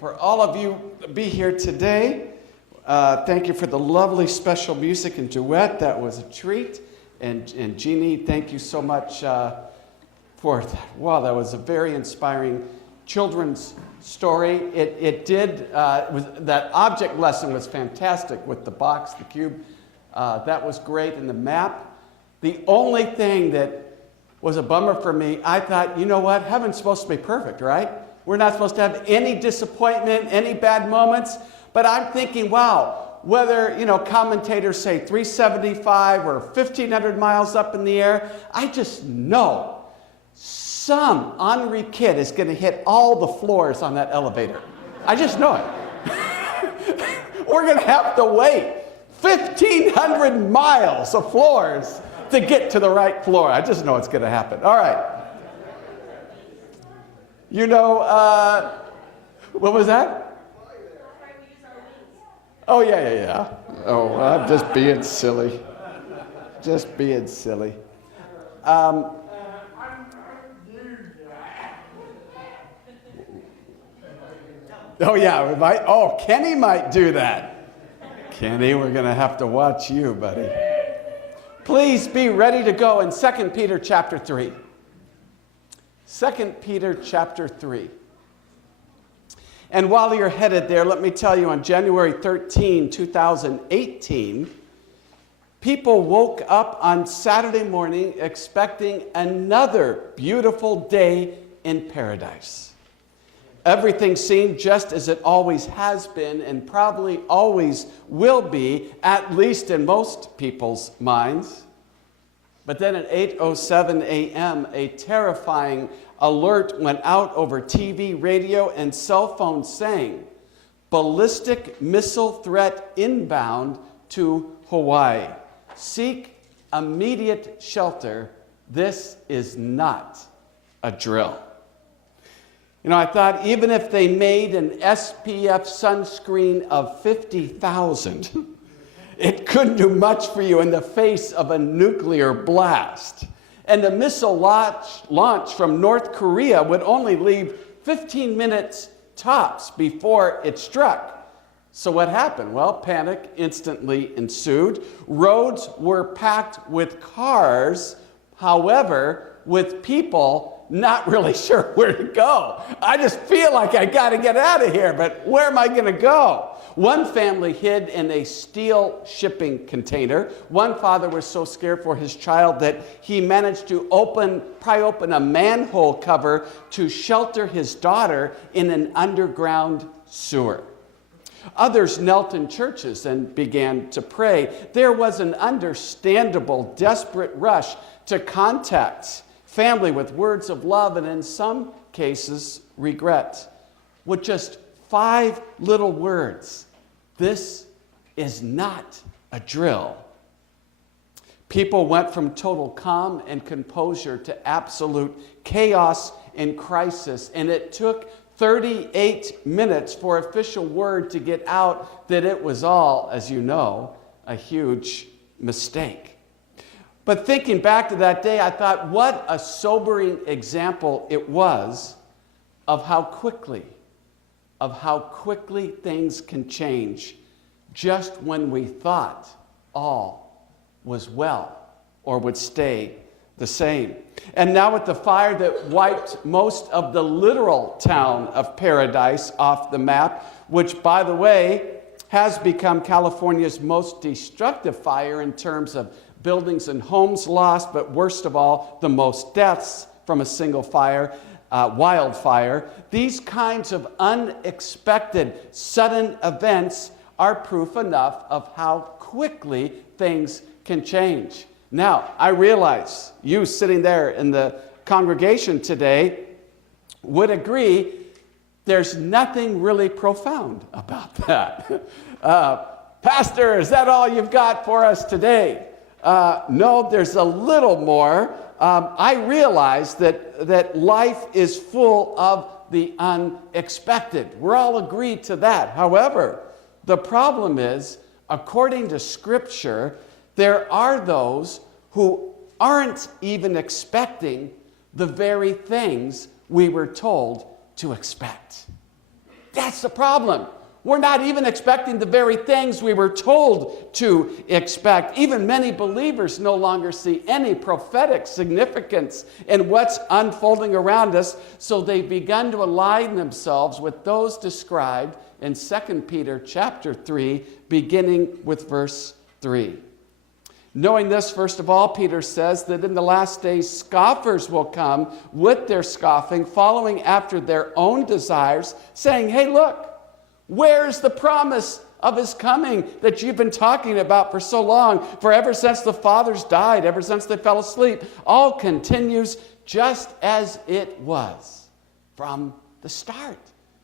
for all of you to be here today. Thank you for the lovely special music and duet. That was a treat. And Jeannie, thank you so much for that. Wow, that was a very inspiring children's story. That object lesson was fantastic with the box, the cube. That was great. And the map. The only thing that was a bummer for me, I thought, you know what? Heaven's supposed to be perfect, right? We're not supposed to have any disappointment, any bad moments. But I'm thinking, wow, whether, commentators say 375 or 1,500 miles up in the air, I just know some ornery kid is going to hit all the floors on that elevator. I just know it. We're going to have to wait 1,500 miles of floors to get to the right floor. I just know it's going to happen. All right. What was that? Oh, yeah. Oh, I'm just being silly. Oh, yeah. Kenny might do that. Kenny, we're going to have to watch you, buddy. Please be ready to go in 2 Peter chapter 3. 2 Peter chapter 3. And while you're headed there, let me tell you, on January 13, 2018, people woke up on Saturday morning expecting another beautiful day in paradise. Everything seemed just as it always has been and probably always will be, at least in most people's minds. But then at 8:07 a.m., a terrifying alert went out over TV, radio, and cell phone saying, ballistic missile threat inbound to Hawaii. Seek immediate shelter. This is not a drill. I thought even if they made an SPF sunscreen of 50,000, it couldn't do much for you in the face of a nuclear blast. And the missile launch from North Korea would only leave 15 minutes tops before it struck. So what happened? Well, panic instantly ensued. Roads were packed with cars, however, with people not really sure where to go. I just feel like I got to get out of here, but where am I going to go? One family hid in a steel shipping container. One father was so scared for his child that he managed to pry open a manhole cover to shelter his daughter in an underground sewer. Others knelt in churches and began to pray. There was an understandable, desperate rush to contact family with words of love and, in some cases, regret. With just 5 little words: this is not a drill. People went from total calm and composure to absolute chaos and crisis, and it took 38 minutes for official word to get out that it was all, as you know, a huge mistake. But thinking back to that day, I thought, what a sobering example it was of how quickly things can change just when we thought all was well or would stay the same. And now with the fire that wiped most of the literal town of Paradise off the map, which, by the way, has become California's most destructive fire in terms of buildings and homes lost, but worst of all, the most deaths from a single fire, wildfire. These kinds of unexpected, sudden events are proof enough of how quickly things can change. Now, I realize you sitting there in the congregation today would agree there's nothing really profound about that. Pastor, is that all you've got for us today? No, there's a little more. I realize that life is full of the unexpected. We're all agreed to that. However, the problem is, according to Scripture, there are those who aren't even expecting the very things we were told to expect. That's the problem. We're not even expecting the very things we were told to expect. Even many believers no longer see any prophetic significance in what's unfolding around us, so they've begun to align themselves with those described in 2 Peter chapter 3, beginning with verse 3. Knowing this, first of all, Peter says that in the last days scoffers will come with their scoffing, following after their own desires, saying, hey, look, where's the promise of his coming that you've been talking about for so long? For ever since the fathers died, ever since they fell asleep, all continues just as it was from the start.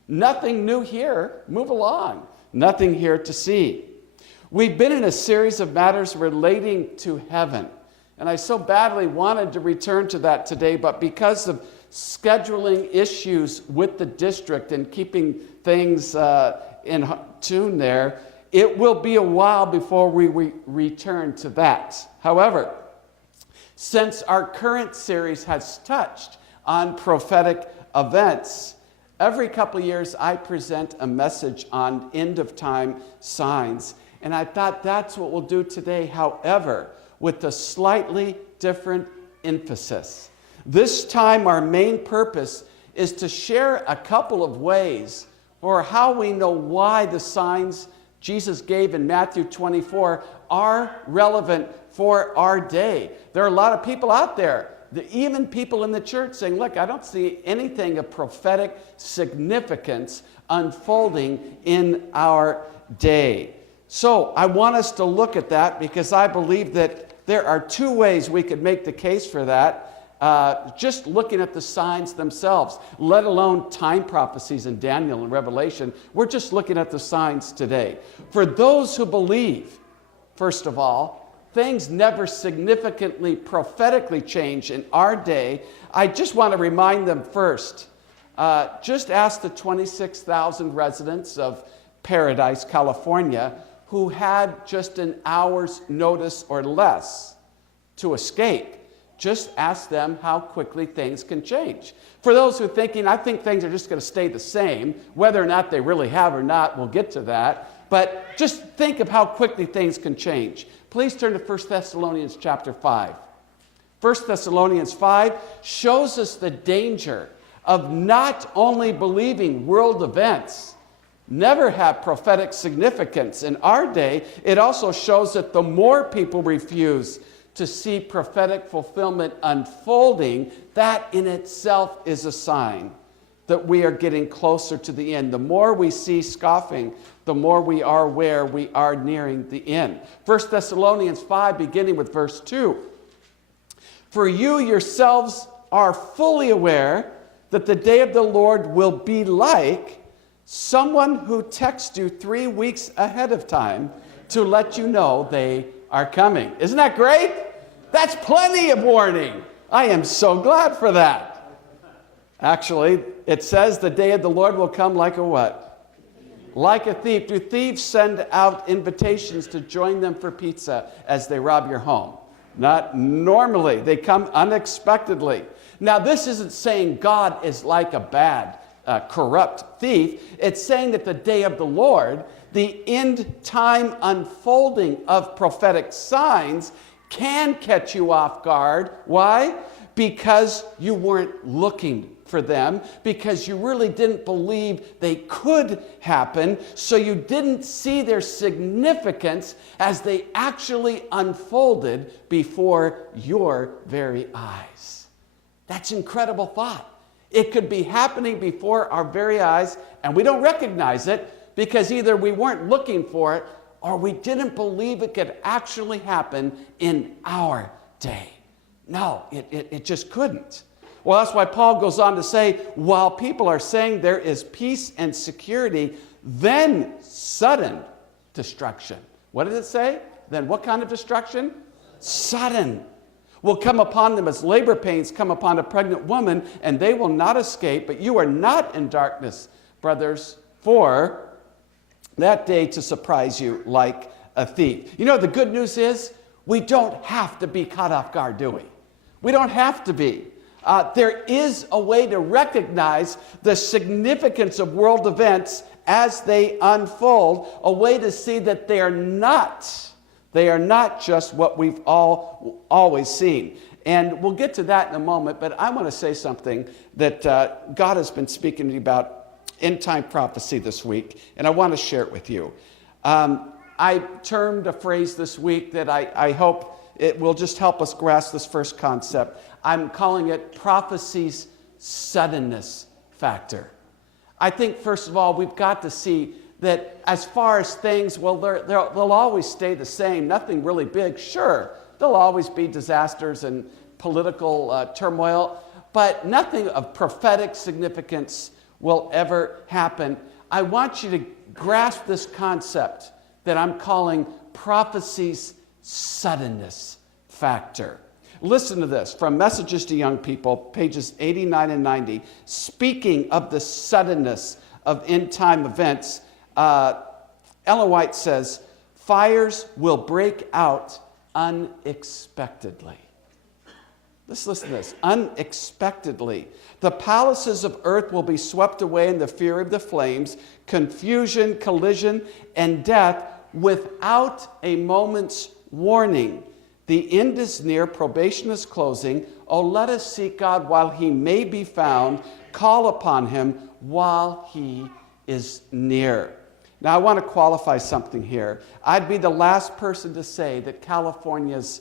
Nothing new here. Move along. Nothing here to see. We've been in a series of matters relating to heaven, and I so badly wanted to return to that today, but because of scheduling issues with the district and keeping things in tune there, it will be a while before we return to that. However, since our current series has touched on prophetic events, every couple of years I present a message on end-of-time signs. And I thought that's what we'll do today, however, with a slightly different emphasis. This time, our main purpose is to share a couple of ways for how we know why the signs Jesus gave in Matthew 24 are relevant for our day. There are a lot of people out there, even people in the church, saying, look, I don't see anything of prophetic significance unfolding in our day. So I want us to look at that because I believe that there are two ways we could make the case for that, just looking at the signs themselves, let alone time prophecies in Daniel and Revelation. We're just looking at the signs today. For those who believe, first of all, things never significantly prophetically change in our day, I just want to remind them first, just ask the 26,000 residents of Paradise, California, who had just an hour's notice or less to escape. Just ask them how quickly things can change. For those who are thinking, I think things are just going to stay the same, whether or not they really have or not, we'll get to that. But just think of how quickly things can change. Please turn to 1 Thessalonians chapter 5. 1 Thessalonians 5 shows us the danger of not only believing world events never have prophetic significance in our day. It also shows that the more people refuse to see prophetic fulfillment unfolding, that in itself is a sign that we are getting closer to the end. The more we see scoffing, the more we are aware we are nearing the end. 1 Thessalonians 5, beginning with verse 2. For you yourselves are fully aware that the day of the Lord will be like someone who texts you 3 weeks ahead of time to let you know they are coming. Isn't that great? That's plenty of warning. I am so glad for that. Actually, it says the day of the Lord will come like a what? Like a thief. Do thieves send out invitations to join them for pizza as they rob your home? Not normally. They come unexpectedly. Now, this isn't saying God is like a bad corrupt thief. It's saying that the day of the Lord, the end time unfolding of prophetic signs, can catch you off guard. Why? Because you weren't looking for them, because you really didn't believe they could happen, so you didn't see their significance as they actually unfolded before your very eyes. That's an incredible thought. It could be happening before our very eyes, and we don't recognize it because either we weren't looking for it or we didn't believe it could actually happen in our day. No, it just couldn't. Well, that's why Paul goes on to say, while people are saying there is peace and security, then sudden destruction. What does it say? Then what kind of destruction? Sudden. Will come upon them as labor pains come upon a pregnant woman, and they will not escape. But you are not in darkness, brothers, for that day to surprise you like a thief. You know, the good news is we don't have to be caught off guard, do we? We don't have to be. There is a way to recognize the significance of world events as they unfold, a way to see that they are not just what we've always seen. And we'll get to that in a moment, but I want to say something that God has been speaking to me about end-time prophecy this week, and I want to share it with you. I termed a phrase this week that I hope it will just help us grasp this first concept. I'm calling it prophecy's suddenness factor. I think, first of all, we've got to see that as far as things, well, they'll always stay the same. Nothing really big. Sure, there'll always be disasters and political turmoil, but nothing of prophetic significance will ever happen. I want you to grasp this concept that I'm calling prophecy's suddenness factor. Listen to this from Messages to Young People, pages 89 and 90. Speaking of the suddenness of end-time events, Ellen White says, fires will break out unexpectedly. Let's listen to this. Unexpectedly. The palaces of earth will be swept away in the fury of the flames, confusion, collision, and death without a moment's warning. The end is near, probation is closing. Oh, let us seek God while he may be found. Call upon him while he is near. Now, I want to qualify something here. I'd be the last person to say that California's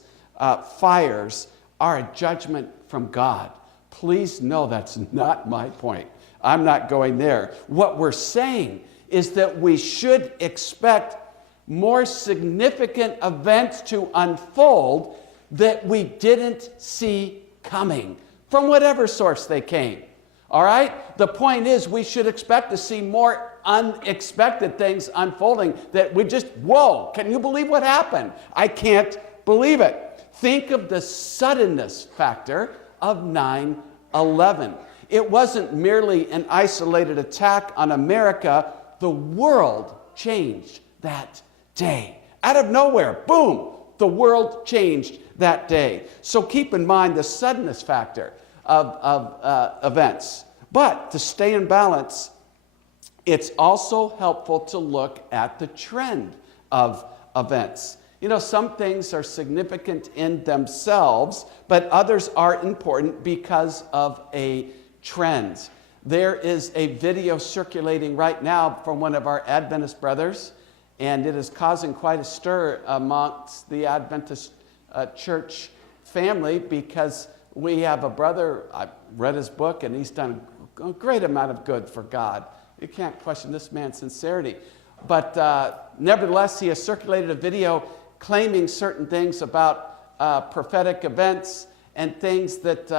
fires are a judgment from God. Please know that's not my point. I'm not going there. What we're saying is that we should expect more significant events to unfold that we didn't see coming, from whatever source they came. All right? The point is, we should expect to see more unexpected things unfolding that we just, whoa, can you believe what happened? I can't believe it. Think of the suddenness factor of 9/11. It wasn't merely an isolated attack on America. The world changed that day. Out of nowhere, boom, the world changed that day. So keep in mind the suddenness factor of events. But to stay in balance, it's also helpful to look at the trend of events. You know, some things are significant in themselves, but others are important because of a trend. There is a video circulating right now from one of our Adventist brothers, and it is causing quite a stir amongst the Adventist church family because we have a brother, I read his book, and he's done a great amount of good for God. You can't question this man's sincerity. But nevertheless, he has circulated a video claiming certain things about prophetic events and things that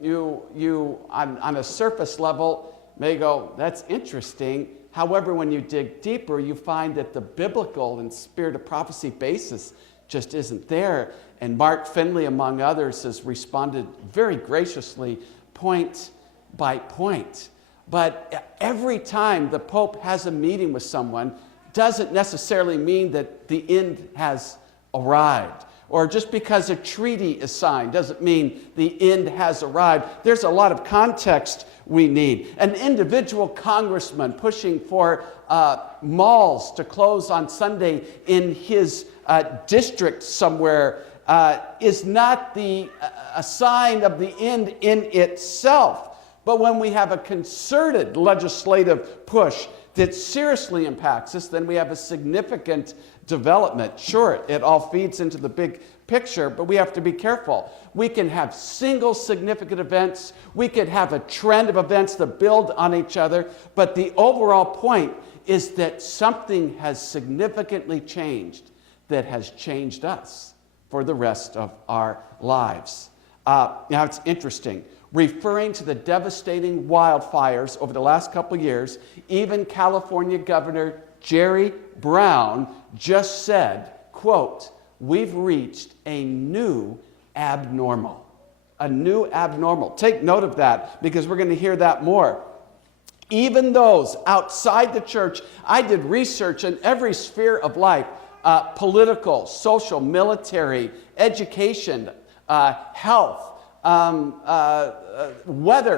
you on a surface level may go, that's interesting. However, when you dig deeper, you find that the biblical and spirit of prophecy basis just isn't there. And Mark Finley, among others, has responded very graciously, point by point. But every time the Pope has a meeting with someone doesn't necessarily mean that the end has arrived. Or just because a treaty is signed doesn't mean the end has arrived. There's a lot of context we need. An individual congressman pushing for malls to close on Sunday in his district somewhere is not a sign of the end in itself. But when we have a concerted legislative push that seriously impacts us, then we have a significant development. Sure, it all feeds into the big picture, but we have to be careful. We can have single significant events. We could have a trend of events that build on each other, but the overall point is that something has significantly changed that has changed us for the rest of our lives. Now, it's interesting. Referring to the devastating wildfires over the last couple of years, even California Governor Jerry Brown just said, quote, "We've reached a new abnormal." A new abnormal. Take note of that because we're going to hear that more. Even those outside the church, I did research in every sphere of life, political, social, military, education, health, weather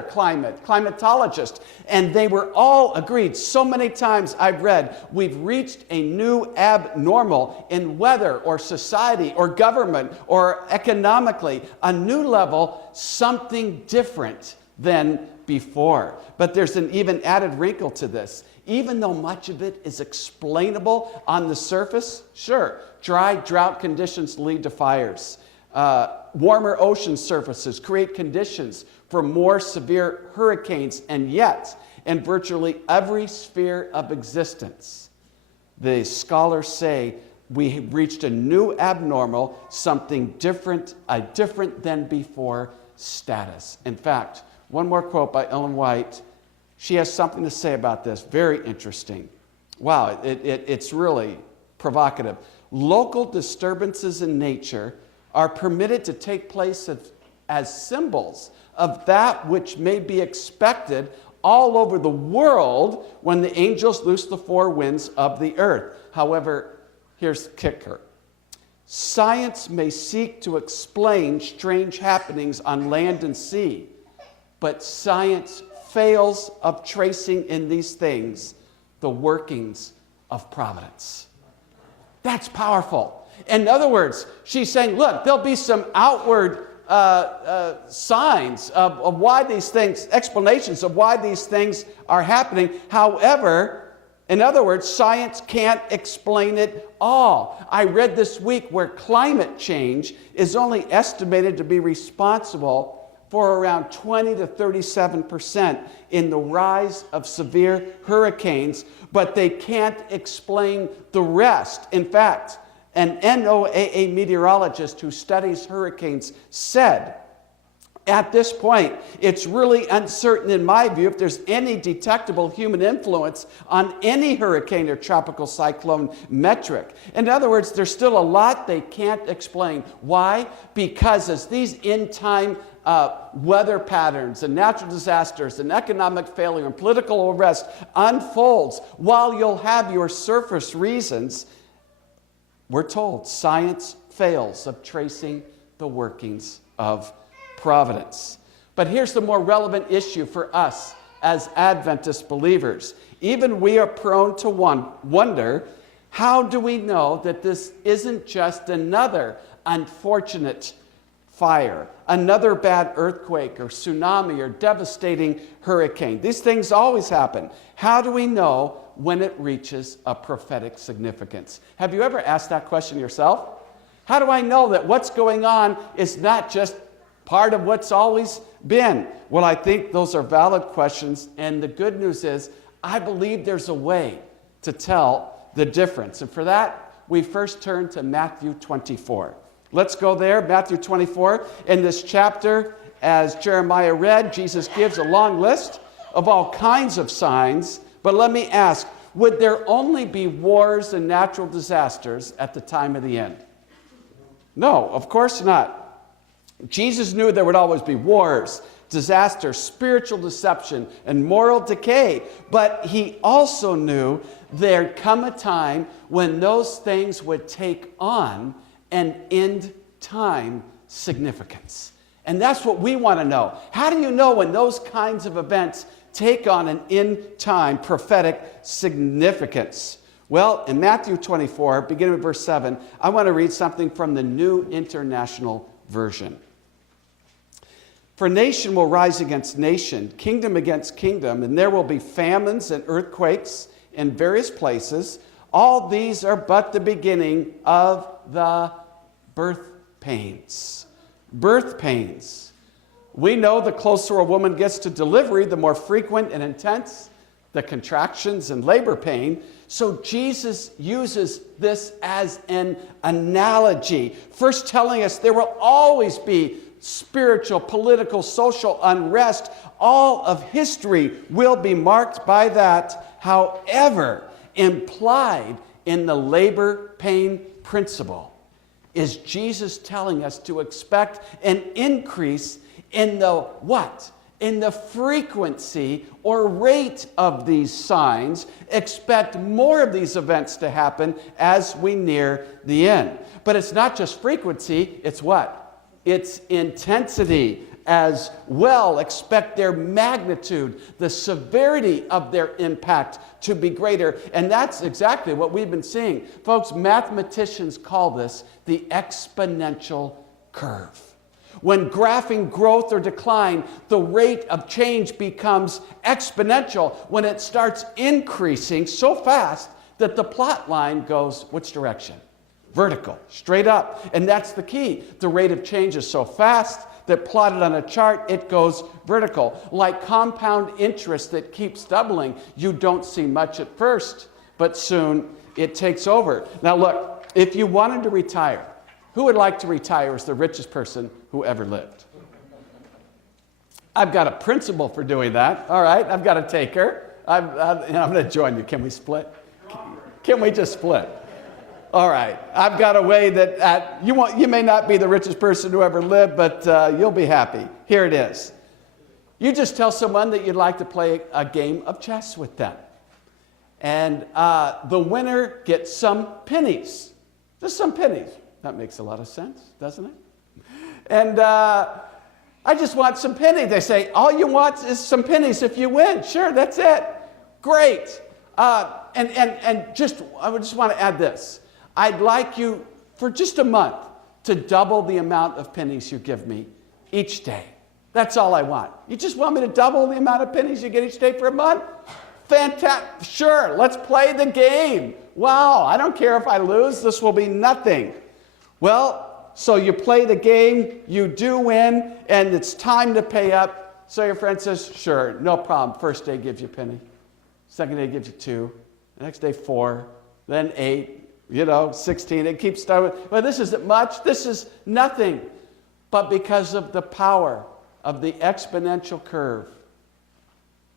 climatologists, and they were all agreed. So many times I've read, we've reached a new abnormal in weather or society or government or economically, a new level, something different than before. But there's an even added wrinkle to this. Even though much of it is explainable on the surface, sure, dry drought conditions lead to fires. Warmer ocean surfaces create conditions for more severe hurricanes, and yet, in virtually every sphere of existence, the scholars say we have reached a new abnormal, something different, a different than before status. In fact, one more quote by Ellen White. She has something to say about this, very interesting. Wow, it's really provocative. Local disturbances in nature are permitted to take place as symbols of that which may be expected all over the world when the angels loose the four winds of the earth. However, here's the kicker. Science may seek to explain strange happenings on land and sea, but science fails of tracing in these things the workings of providence. That's powerful. In other words, she's saying, look, there'll be some outward signs of why these things, explanations of why these things are happening. However, in other words, science can't explain it all. I read this week where climate change is only estimated to be responsible for around 20 to 37% in the rise of severe hurricanes, but they can't explain the rest. In fact, an NOAA meteorologist who studies hurricanes said, at this point, it's really uncertain in my view if there's any detectable human influence on any hurricane or tropical cyclone metric. In other words, there's still a lot they can't explain. Why? Because as these in-time weather patterns and natural disasters and economic failure and political unrest unfolds, while you'll have your surface reasons, we're told science fails of tracing the workings of providence. But here's the more relevant issue for us as Adventist believers. Even we are prone to wonder, how do we know that this isn't just another unfortunate fire, another bad earthquake or tsunami or devastating hurricane? These things always happen. How do we know when it reaches a prophetic significance? Have you ever asked that question yourself? How do I know that what's going on is not just part of what's always been? Well, I think those are valid questions, and the good news is I believe there's a way to tell the difference. And for that, we first turn to Matthew 24. Let's go there, Matthew 24. In this chapter, as Jeremiah read, Jesus gives a long list of all kinds of signs. But let me ask, would there only be wars and natural disasters at the time of the end? No, of course not. Jesus knew there would always be wars, disaster, spiritual deception, and moral decay. But he also knew there'd come a time when those things would take on an end-time significance. And that's what we want to know. How do you know when those kinds of events take on an end-time prophetic significance? Well, in Matthew 24, beginning with verse 7, I want to read something from the New International Version. For nation will rise against nation, kingdom against kingdom, and there will be famines and earthquakes in various places. All these are but the beginning of the birth pains. Birth pains. We know the closer a woman gets to delivery, the more frequent and intense the contractions and labor pain. So Jesus uses this as an analogy, first telling us there will always be spiritual, political, social unrest. All of history will be marked by that. However, implied in the labor pain principle is Jesus telling us to expect an increase in the what? In the frequency or rate of these signs. Expect more of these events to happen as we near the end. But it's not just frequency, it's what? It's intensity. as well. Expect their magnitude, the severity of their impact to be greater. And that's exactly what we've been seeing. Folks, mathematicians call this the exponential curve. When graphing growth or decline, the rate of change becomes exponential when it starts increasing so fast that the plot line goes which direction? Vertical, straight up. And that's the key. The rate of change is so fast that plotted on a chart, it goes vertical. Like compound interest that keeps doubling, you don't see much at first, but soon it takes over. Now look, if you wanted to retire, who would like to retire as the richest person who ever lived? I've got a principle for doing that. All right, I've got a taker. I'm going to join you. Can we split? Can we just split? All right, I've got a way that you may not be the richest person who ever lived, but you'll be happy. Here it is. You just tell someone that you'd like to play a game of chess with them. And the winner gets some pennies. Just some pennies. That makes a lot of sense, doesn't it? And I just want some pennies. They say, all you want is some pennies if you win. Sure, that's it. Great. And just, I would just want to add this. I'd like you, for just a month, to double the amount of pennies you give me each day. That's all I want. You just want me to double the amount of pennies you get each day for a month? Fantastic. Sure, let's play the game. Wow, I don't care if I lose. This will be nothing. Well, so you play the game, you do win, and it's time to pay up. So your friend says, sure, no problem. First day gives you a penny. Second day gives you 2. The next day 4. Then 8. 16. It keeps starting. Well, this isn't much. This is nothing. But because of the power of the exponential curve,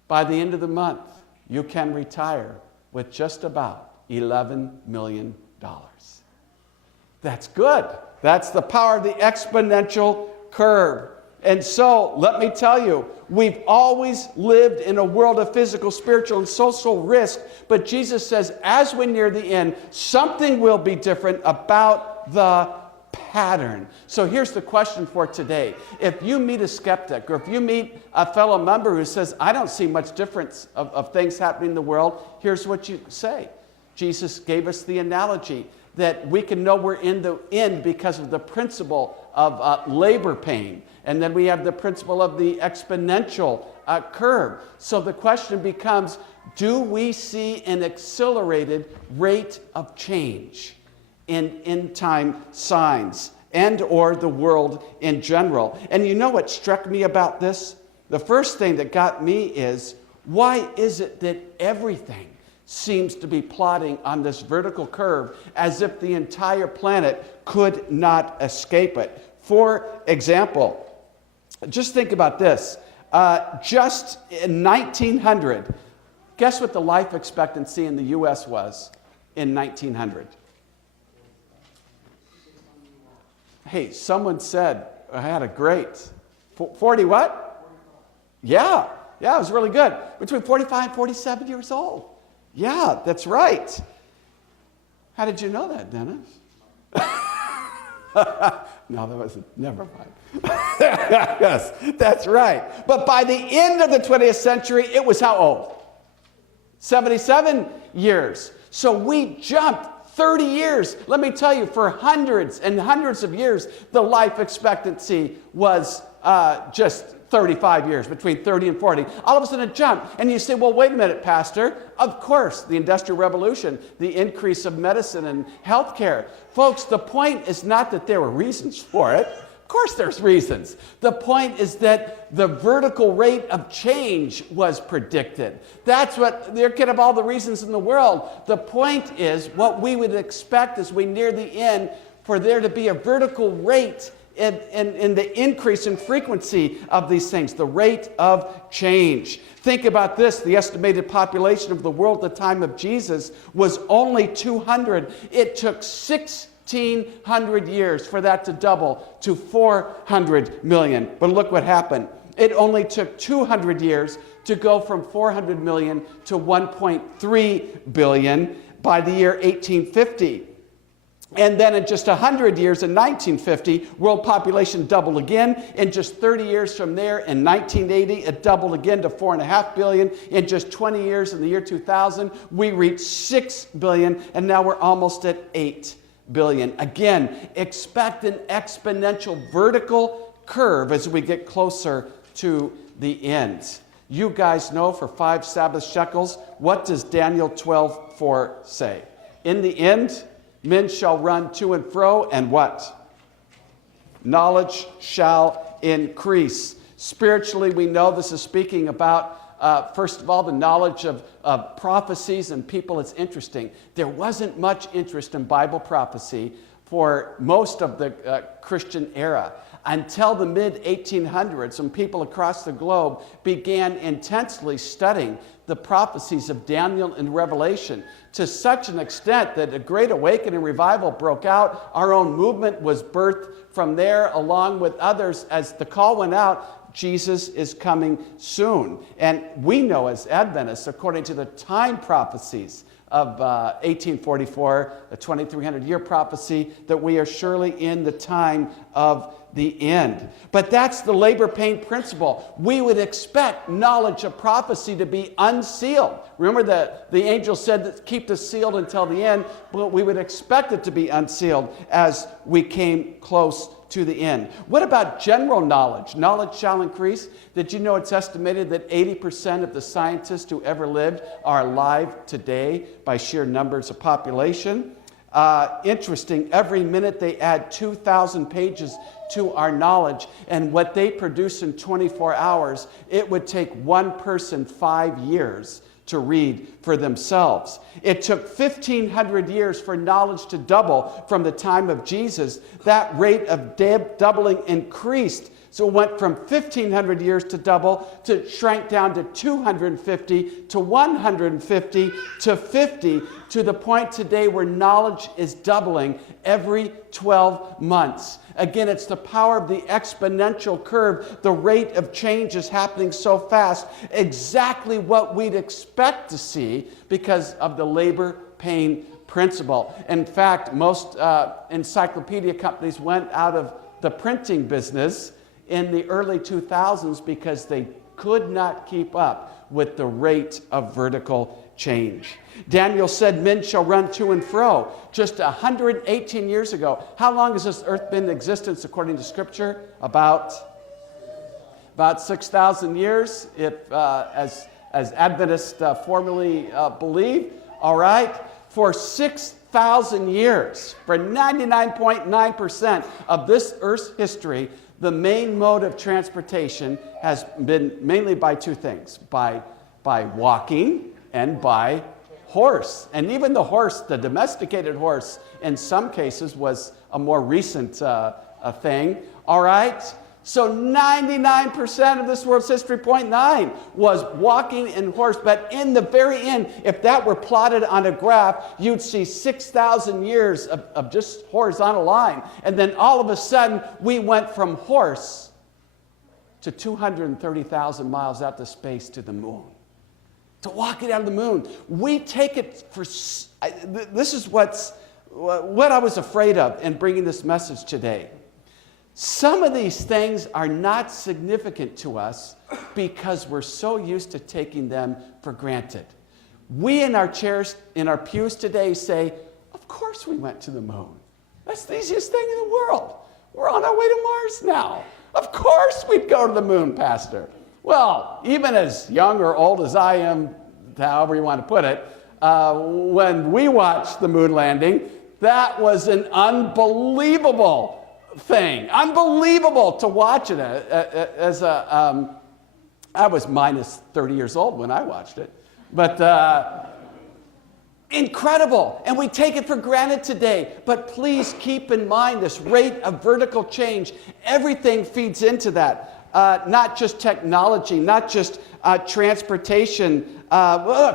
by the end of the month, you can retire with just about $11 million. That's good. That's the power of the exponential curve. And so, let me tell you, we've always lived in a world of physical, spiritual, and social risk, but Jesus says, as we near the end, something will be different about the pattern. So here's the question for today. If you meet a skeptic, or if you meet a fellow member who says, I don't see much difference of things happening in the world, here's what you say. Jesus gave us the analogy that we can know we're in the end because of the principle of labor pain. And then we have the principle of the exponential curve. So the question becomes, do we see an accelerated rate of change in end-time signs and or the world in general? And you know what struck me about this? The first thing that got me is, why is it that everything seems to be plotting on this vertical curve as if the entire planet could not escape it? For example, just think about this. Just in 1900, guess what the life expectancy in the U.S. was in 1900? Hey, someone said, I had a great, 40 what? Yeah, it was really good. Between 45 and 47 years old. Yeah, that's right. How did you know that, Dennis? No, that wasn't. Never mind. Yes, that's right. But by the end of the 20th century, it was how old? 77 years. So we jumped 30 years. Let me tell you, for hundreds and hundreds of years, the life expectancy was just 35 years, between 30 and 40. All of a sudden it jumped. And you say, well, wait a minute, Pastor. Of course, the Industrial Revolution, the increase of medicine and healthcare. Folks, the point is not that there were reasons for it. Of course there's reasons. The point is that the vertical rate of change was predicted. That's what, there could have all the reasons in the world. The point is what we would expect as we near the end for there to be a vertical rate in the increase in frequency of these things, the rate of change. Think about this. The estimated population of the world at the time of Jesus was only 200. It took 1,600 years for that to double to 400 million. But look what happened. It only took 200 years to go from 400 million to 1.3 billion by the year 1850. And then in just 100 years, in 1950, world population doubled again. In just 30 years from there, in 1980, it doubled again to 4.5 billion. In just 20 years, in the year 2000, we reached 6 billion, and now we're almost at 8 billion. Again, expect an exponential vertical curve as we get closer to the end. You guys know for 5 Sabbath shekels, what does Daniel 12:4 say? In the end, men shall run to and fro, and what? Knowledge shall increase. Spiritually, we know this is speaking about, first of all, the knowledge of prophecies and people. It's interesting. There wasn't much interest in Bible prophecy for most of the Christian era until the mid-1800s, when people across the globe began intensely studying the prophecies of Daniel and Revelation, to such an extent that a great awakening revival broke out. Our own movement was birthed from there, along with others, as the call went out, Jesus is coming soon. And we know as Adventists, according to the time prophecies of 1844, the 2300-year prophecy, that we are surely in the time of the end. But that's the labor pain principle. We would expect knowledge of prophecy to be unsealed. Remember that the angel said that keep this sealed until the end, but we would expect it to be unsealed as we came close to the end. What about general knowledge? Knowledge shall increase. Did you know it's estimated that 80% of the scientists who ever lived are alive today by sheer numbers of population? Interesting, every minute they add 2,000 pages to our knowledge, and what they produce in 24 hours, it would take one person 5 years to read for themselves. It took 1,500 years for knowledge to double from the time of Jesus. That rate of doubling increased. So it went from 1,500 years to double to shrank down to 250 to 150 to 50 to the point today where knowledge is doubling every 12 months. Again, it's the power of the exponential curve. The rate of change is happening so fast. Exactly what we'd expect to see because of the labor pain principle. In fact, most encyclopedia companies went out of the printing business in the early 2000s because they could not keep up with the rate of vertical change. Daniel said men shall run to and fro. Just 118 years ago. How long has this earth been in existence according to Scripture? About 6,000 years, if as Adventists formally believe. All right? For 6,000 years, for 99.9% of this earth's history, the main mode of transportation has been mainly by two things, by walking and by horse. And even the horse, the domesticated horse, in some cases was a more recent thing. All right? So 99% of this world's history, 0.9, was walking and horse. But in the very end, if that were plotted on a graph, you'd see 6,000 years of just horizontal line. And then all of a sudden, we went from horse to 230,000 miles out to space to the moon. To walk it out of the moon. We take it for... This is what I was afraid of in bringing this message today. Some of these things are not significant to us because we're so used to taking them for granted. We in our chairs, in our pews today say, of course we went to the moon. That's the easiest thing in the world. We're on our way to Mars now. Of course we'd go to the moon, Pastor. Well, even as young or old as I am, however you want to put it, when we watched the moon landing, that was an unbelievable thing. Unbelievable to watch it as a... I was minus 30 years old when I watched it. But incredible. And we take it for granted today. But please keep in mind this rate of vertical change. Everything feeds into that. Not just technology, not just transportation,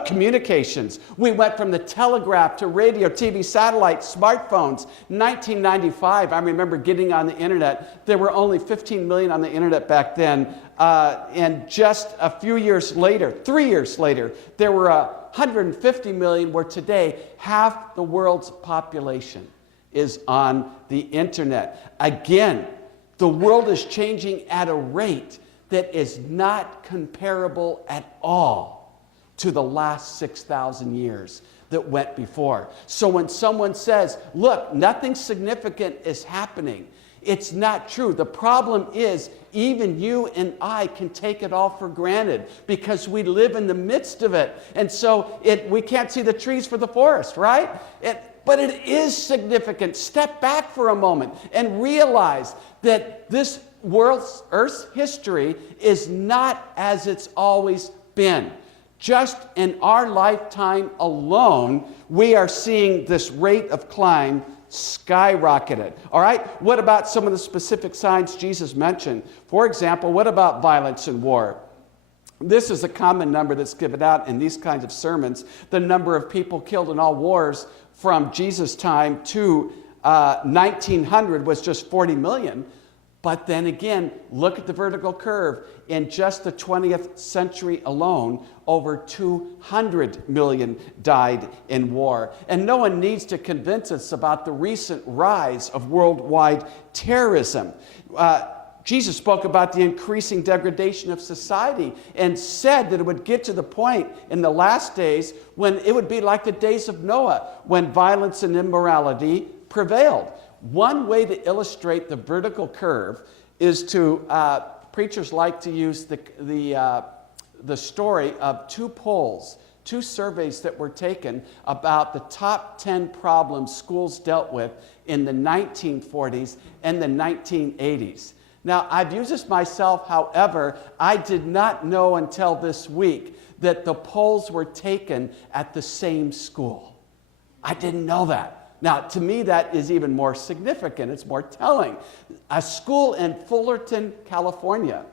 communications. We went from the telegraph to radio, TV, satellite, smartphones. 1995, I remember getting on the internet. There were only 15 million on the internet back then. And just a few years later, 3 years later, there were 150 million, where today half the world's population is on the internet. Again, the world is changing at a rate that is not comparable at all to the last 6,000 years that went before. So when someone says, look, nothing significant is happening, it's not true. The problem is even you and I can take it all for granted because we live in the midst of it. And so we can't see the trees for the forest, right? But it is significant. Step back for a moment and realize that this Earth's history is not as it's always been. Just in our lifetime alone, we are seeing this rate of climb skyrocketed. All right? What about some of the specific signs Jesus mentioned? For example, what about violence and war? This is a common number that's given out in these kinds of sermons. The number of people killed in all wars from Jesus' time to 1900 was just 40 million. But then again, look at the vertical curve. In just the 20th century alone, over 200 million died in war. And no one needs to convince us about the recent rise of worldwide terrorism. Jesus spoke about the increasing degradation of society and said that it would get to the point in the last days when it would be like the days of Noah, when violence and immorality prevailed. One way to illustrate the vertical curve is to, preachers like to use the story of two polls, two surveys that were taken about the top 10 problems schools dealt with in the 1940s and the 1980s. Now, I've used this myself, however, I did not know until this week that the polls were taken at the same school. I didn't know that. Now, to me, that is even more significant. It's more telling. A school in Fullerton, California.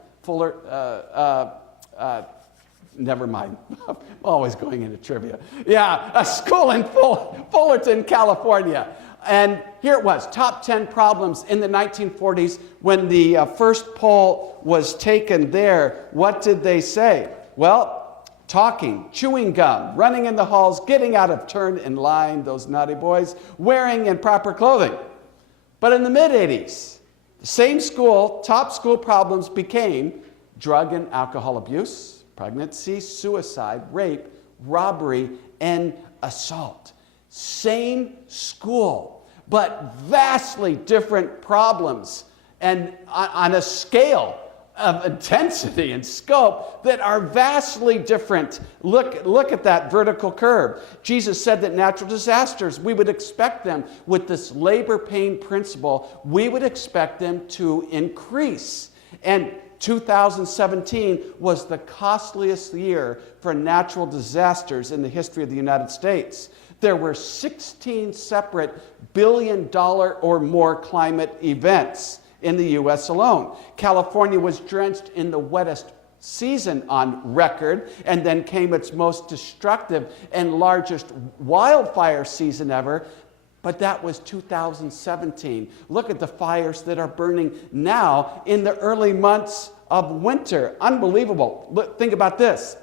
Never mind. I'm always going into trivia. Yeah, a school in Fullerton, California. And here it was, top 10 problems in the 1940s when the first poll was taken there. What did they say? Well, talking, chewing gum, running in the halls, getting out of turn in line, those naughty boys, wearing improper clothing. But in the mid-80s, the same school, top school problems became drug and alcohol abuse, pregnancy, suicide, rape, robbery, and assault. Same school, but vastly different problems and on a scale of intensity and scope that are vastly different. Look at that vertical curve. Jesus said that natural disasters, we would expect them with this labor pain principle, we would expect them to increase. And 2017 was the costliest year for natural disasters in the history of the United States. There were 16 separate billion-dollar or more climate events in the U.S. alone. California was drenched in the wettest season on record, and then came its most destructive and largest wildfire season ever, but that was 2017. Look at the fires that are burning now in the early months of winter. Unbelievable. Look, think about this.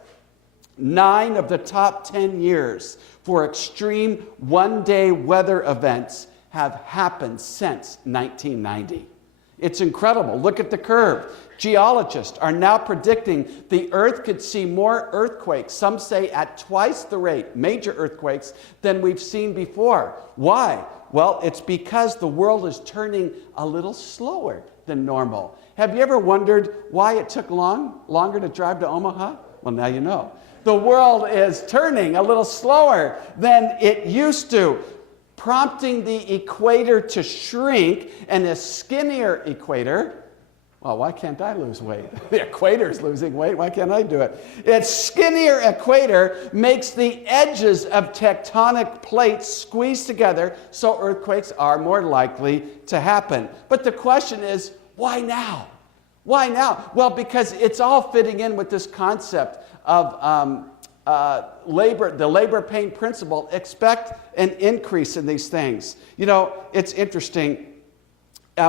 9 of the top 10 years for extreme one-day weather events have happened since 1990. It's incredible. Look at the curve. Geologists are now predicting the Earth could see more earthquakes, some say at twice the rate, major earthquakes, than we've seen before. Why? Well, it's because the world is turning a little slower than normal. Have you ever wondered why it took longer to drive to Omaha? Well, now you know. The world is turning a little slower than it used to, prompting the equator to shrink, and a skinnier equator, well, why can't I lose weight? The equator's losing weight, why can't I do it? Its skinnier equator makes the edges of tectonic plates squeeze together, so earthquakes are more likely to happen. But the question is, why now? Why now? Well, because it's all fitting in with this concept of the labor pain principle. Expect an increase in these things. You know, it's interesting.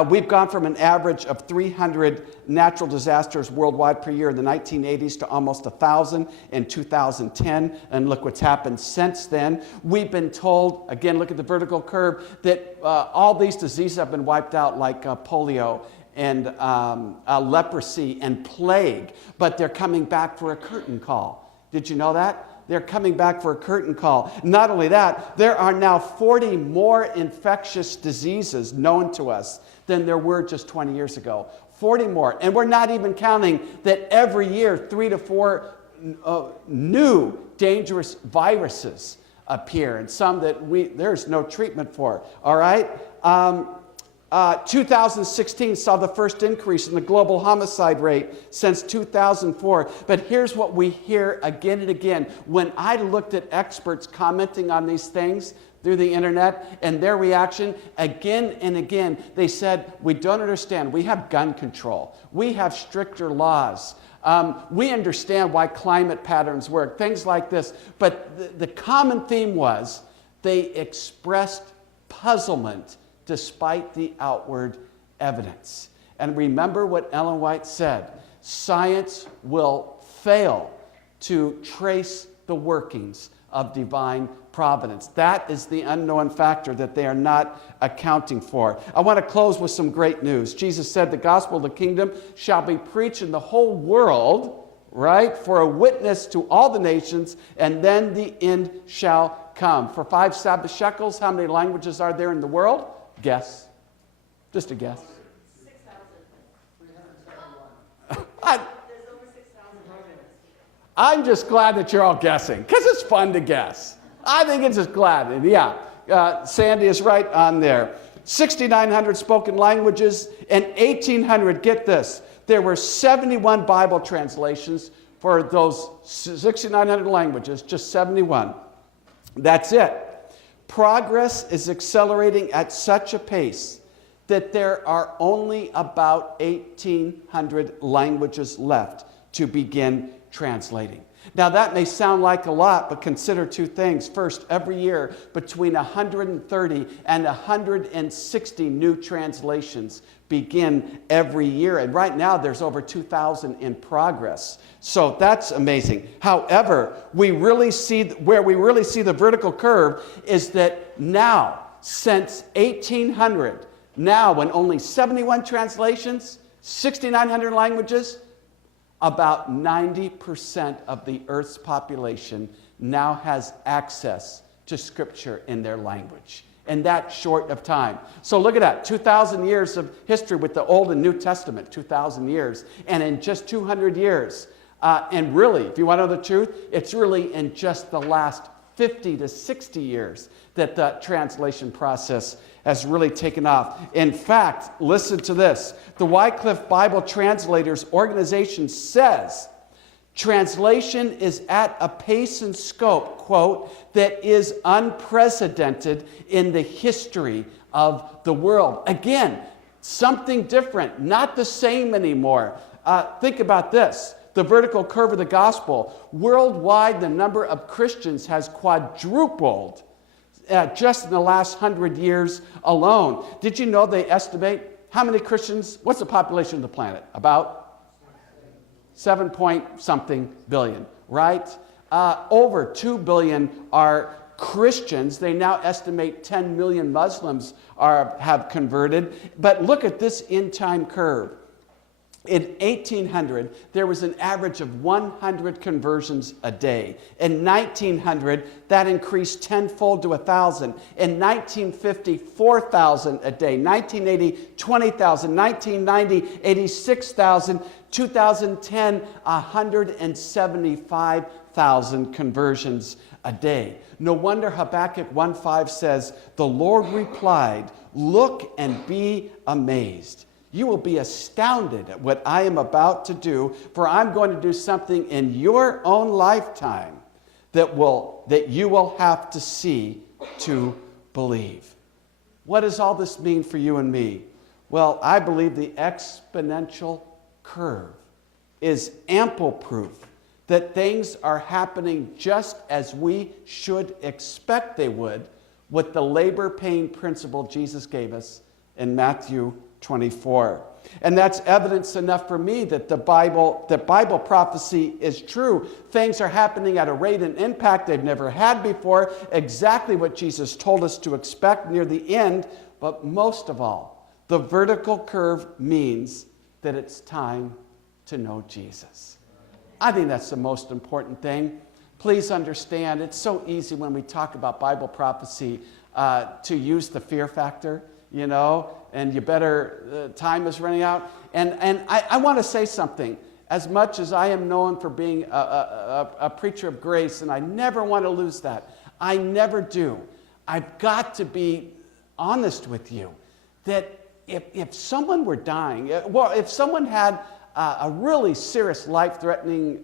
We've gone from an average of 300 natural disasters worldwide per year in the 1980s to almost 1,000 in 2010. And look what's happened since then. We've been told, again, look at the vertical curve, that all these diseases have been wiped out, like polio and leprosy and plague. But they're coming back for a curtain call. Did you know that? They're coming back for a curtain call. Not only that, there are now 40 more infectious diseases known to us than there were just 20 years ago. 40 more. And we're not even counting that every year 3 to 4 new dangerous viruses appear, and some that there's no treatment for. All right? 2016 saw the first increase in the global homicide rate since 2004. But here's what we hear again and again. When I looked at experts commenting on these things through the internet and their reaction, again and again, they said, we don't understand. We have gun control. We have stricter laws. We understand why climate patterns work, things like this. But the common theme was they expressed puzzlement despite the outward evidence. And remember what Ellen White said, science will fail to trace the workings of divine providence. That is the unknown factor that they are not accounting for. I want to close with some great news. Jesus said the gospel of the kingdom shall be preached in the whole world, right, for a witness to all the nations, and then the end shall come. For 5 Sabbath shekels, how many languages are there in the world? Guess. Just a guess. 6,371. There's over 6,000 languages. I'm just glad that you're all guessing, because it's fun to guess. I think it's just glad. And yeah, Sandy is right on there. 6,900 spoken languages and 1,800, get this, there were 71 Bible translations for those 6,900 languages, just 71. That's it. Progress is accelerating at such a pace that there are only about 1,800 languages left to begin translating. Now that may sound like a lot, but consider 2 things. First, every year between 130 and 160 new translations begin every year. And right now there's over 2,000 in progress. So that's amazing. However, where we really see the vertical curve is that now, since 1800, now in only 71 translations, 6,900 languages, about 90% of the Earth's population now has access to Scripture in their language. In that short of time. So look at that, 2,000 years of history with the Old and New Testament, 2,000 years. And in just 200 years, and really, if you want to know the truth, it's really in just the last 50 to 60 years that the translation process has really taken off. In fact, listen to this. The Wycliffe Bible Translators Organization says, translation is at a pace and scope, quote, that is unprecedented in the history of the world. Again, something different, not the same anymore. Think about this. The vertical curve of the gospel. Worldwide, the number of Christians has quadrupled just in the last 100 years alone. Did you know they estimate how many Christians, what's the population of the planet? About 7 point something billion, right? Over 2 billion are Christians. They now estimate 10 million Muslims have converted. But look at this end-time curve. In 1800, there was an average of 100 conversions a day. In 1900, that increased tenfold to 1,000. In 1950, 4,000 a day. 1980, 20,000. 1990, 86,000. 2010, 175,000 conversions a day. No wonder Habakkuk 1:5 says, "The Lord replied, look and be amazed. You will be astounded at what I am about to do, for I'm going to do something in your own lifetime that you will have to see to believe." What does all this mean for you and me? Well, I believe the exponential curve is ample proof that things are happening just as we should expect they would with the labor pain principle Jesus gave us in Matthew 24. And that's evidence enough for me that Bible prophecy is true. Things are happening at a rate and impact they've never had before, exactly what Jesus told us to expect near the end. But most of all, the vertical curve means that it's time to know Jesus. I think that's the most important thing. Please understand, it's so easy when we talk about Bible prophecy to use the fear factor, and you better, time is running out. And I want to say something. As much as I am known for being a preacher of grace, and I never want to lose that, I never do. I've got to be honest with you that if someone were dying, if someone had a really serious life-threatening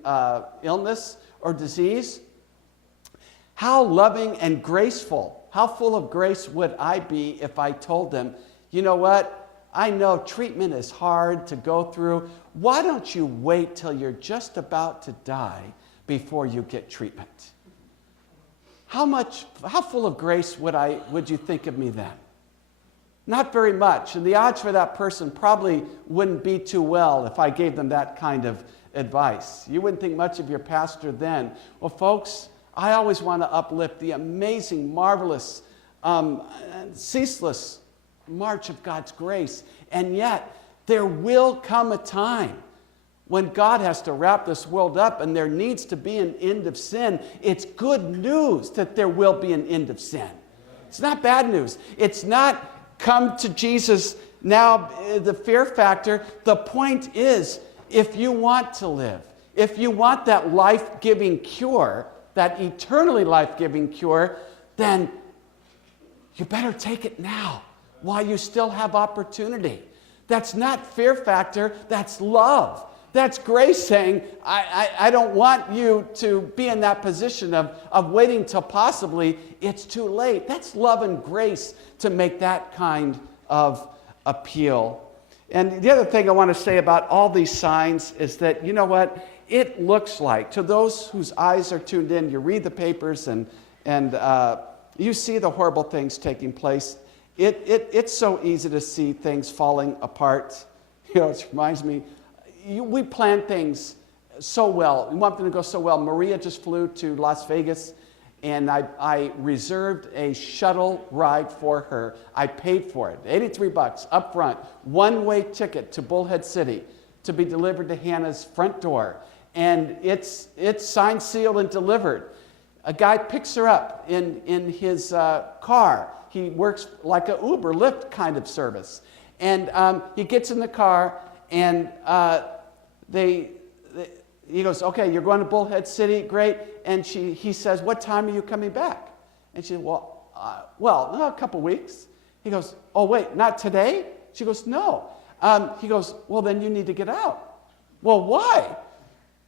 illness or disease, how loving and graceful, how full of grace would I be if I told them, you know what, I know treatment is hard to go through. Why don't you wait till you're just about to die before you get treatment? How full of grace would you think of me then? Not very much. And the odds for that person probably wouldn't be too well if I gave them that kind of advice. You wouldn't think much of your pastor then. Well, folks, I always want to uplift the amazing, marvelous, ceaseless march of God's grace. And yet, there will come a time when God has to wrap this world up and there needs to be an end of sin. It's good news that there will be an end of sin. It's not bad news. It's not come to Jesus now, the fear factor. The point is, if you want to live, if you want that life-giving cure, that eternally life-giving cure, then you better take it now while you still have opportunity. That's not fear factor, that's love. That's grace saying, I don't want you to be in that position of waiting till possibly it's too late. That's love and grace to make that kind of appeal. And the other thing I want to say about all these signs is that, you know what? It looks like, to those whose eyes are tuned in, you read the papers and you see the horrible things taking place. It's so easy to see things falling apart. It reminds me, we plan things so well. We want them to go so well. Maria just flew to Las Vegas, and I reserved a shuttle ride for her. I paid for it, $83 up front, one-way ticket to Bullhead City to be delivered to Hannah's front door. And it's signed, sealed, and delivered. A guy picks her up in his car. He works like an Uber, Lyft kind of service. And he gets in the car, and he goes, okay, you're going to Bullhead City, great. And he says, what time are you coming back? And she said, well, a couple weeks. He goes, oh, wait, not today? She goes, no. He goes, well, then you need to get out. Well, why?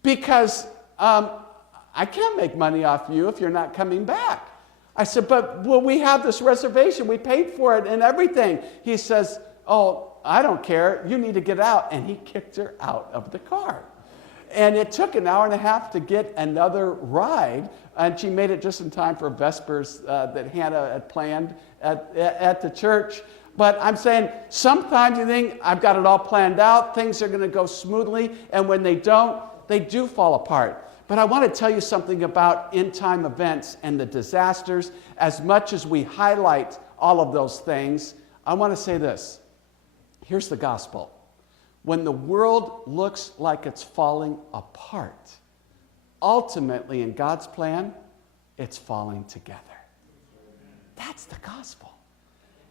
Because I can't make money off you if you're not coming back. I said, but we have this reservation. We paid for it and everything. He says, oh, I don't care. You need to get out. And he kicked her out of the car. And it took an hour and a half to get another ride. And she made it just in time for Vespers that Hannah had planned at the church. But I'm saying, sometimes you think, I've got it all planned out. Things are going to go smoothly. And when they don't, they do fall apart. But I want to tell you something about end-time events and the disasters. As much as we highlight all of those things, I want to say this. Here's the gospel. When the world looks like it's falling apart, ultimately in God's plan, it's falling together. That's the gospel.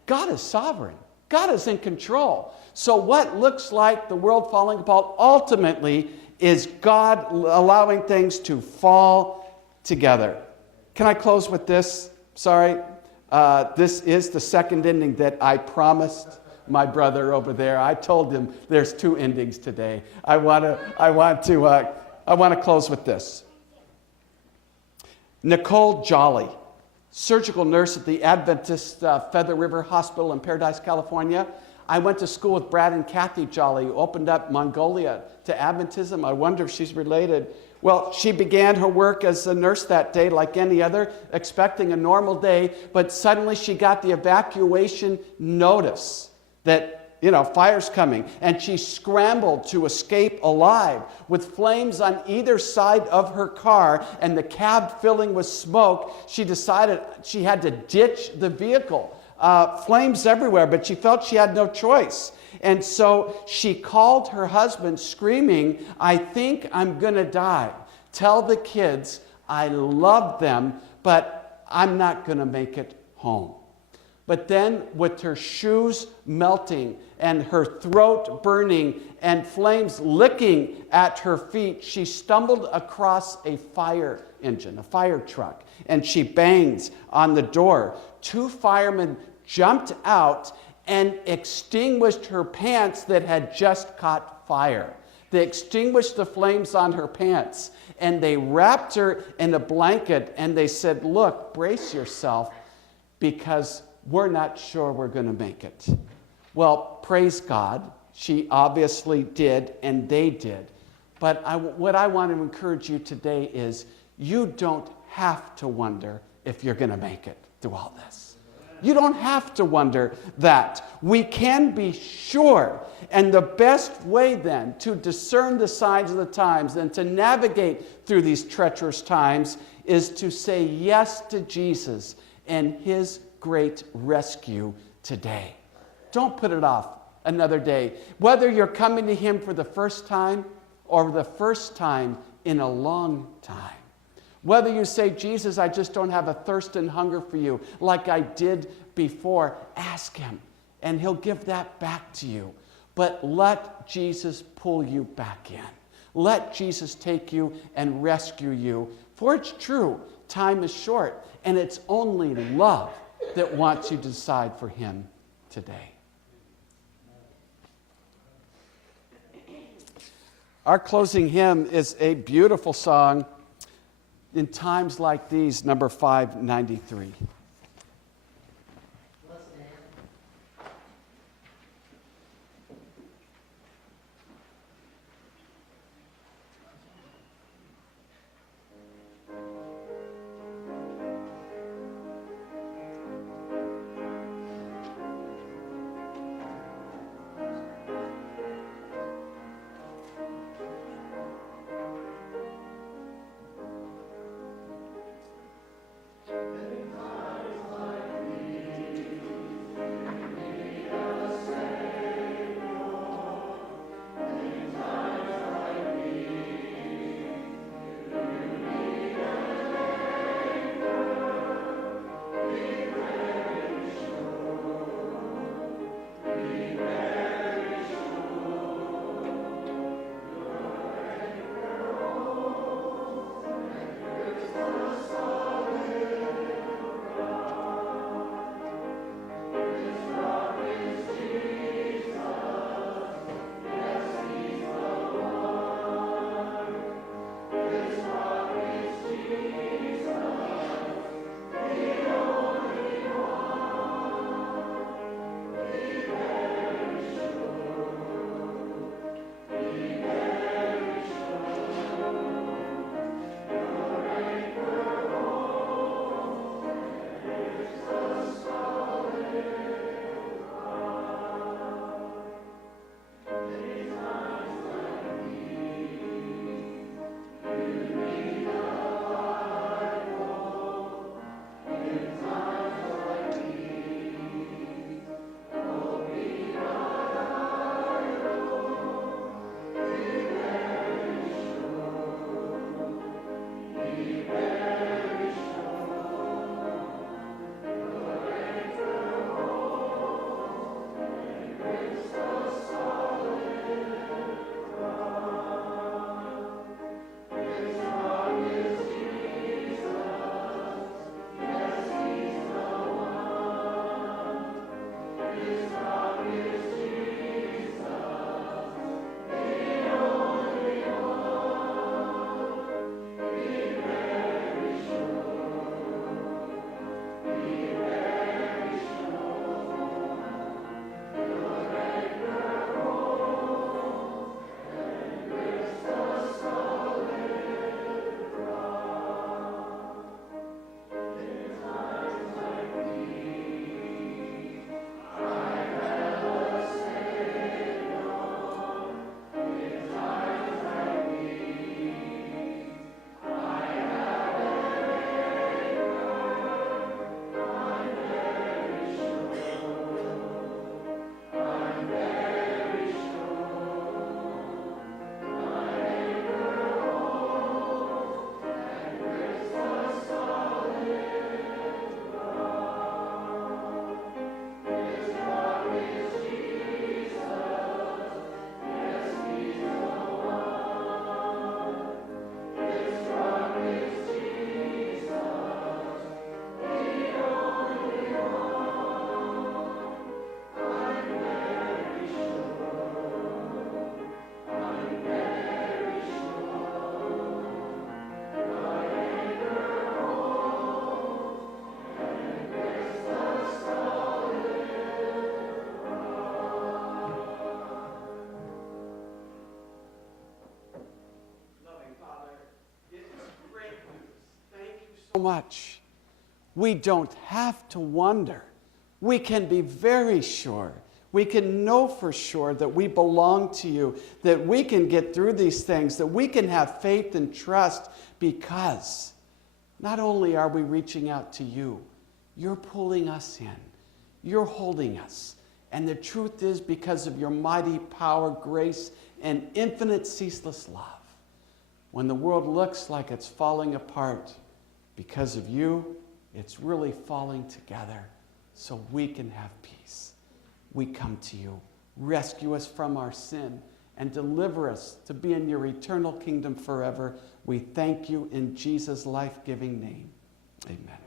God is sovereign. God is in control. So what looks like the world falling apart ultimately is God allowing things to fall together. Can I close with this? Sorry. This is the second ending that I promised my brother over there. I told him there's two endings today. I want to close with this. Nicole Jolly, surgical nurse at the Adventist Feather River Hospital in Paradise, California. I went to school with Brad and Kathy Jolly, who opened up Mongolia to Adventism. I wonder if she's related. Well, she began her work as a nurse that day like any other, expecting a normal day, but suddenly she got the evacuation notice that, fire's coming. And she scrambled to escape alive with flames on either side of her car and the cab filling with smoke. She decided she had to ditch the vehicle. Flames everywhere, but she felt she had no choice. And so she called her husband screaming, "I think I'm going to die. Tell the kids I love them, but I'm not going to make it home." But then, with her shoes melting and her throat burning and flames licking at her feet, she stumbled across a fire engine, a fire truck, and she banged on the door. 2 firemen jumped out and extinguished her pants that had just caught fire. They extinguished the flames on her pants, and they wrapped her in a blanket, and they said, "Look, brace yourself, because we're not sure we're going to make it." Well, praise God, she obviously did, and they did. But what I want to encourage you today is you don't have to wonder if you're going to make it through all this. You don't have to wonder that. We can be sure. And the best way then to discern the signs of the times and to navigate through these treacherous times is to say yes to Jesus and his great rescue today. Don't put it off another day. Whether you're coming to him for the first time or the first time in a long time. Whether you say, "Jesus, I just don't have a thirst and hunger for you like I did before," ask him, and he'll give that back to you. But let Jesus pull you back in. Let Jesus take you and rescue you. For it's true, time is short, and it's only love that wants you to decide for him today. Our closing hymn is a beautiful song in times like these, number 593. Living much. We don't have to wonder. We can be very sure. We can know for sure that we belong to you, that we can get through these things, that we can have faith and trust because not only are we reaching out to you, you're pulling us in. You're holding us. And the truth is, because of your mighty power, grace, and infinite ceaseless love, when the world looks like it's falling apart, because of you, it's really falling together so we can have peace. We come to you. Rescue us from our sin and deliver us to be in your eternal kingdom forever. We thank you in Jesus' life-giving name. Amen.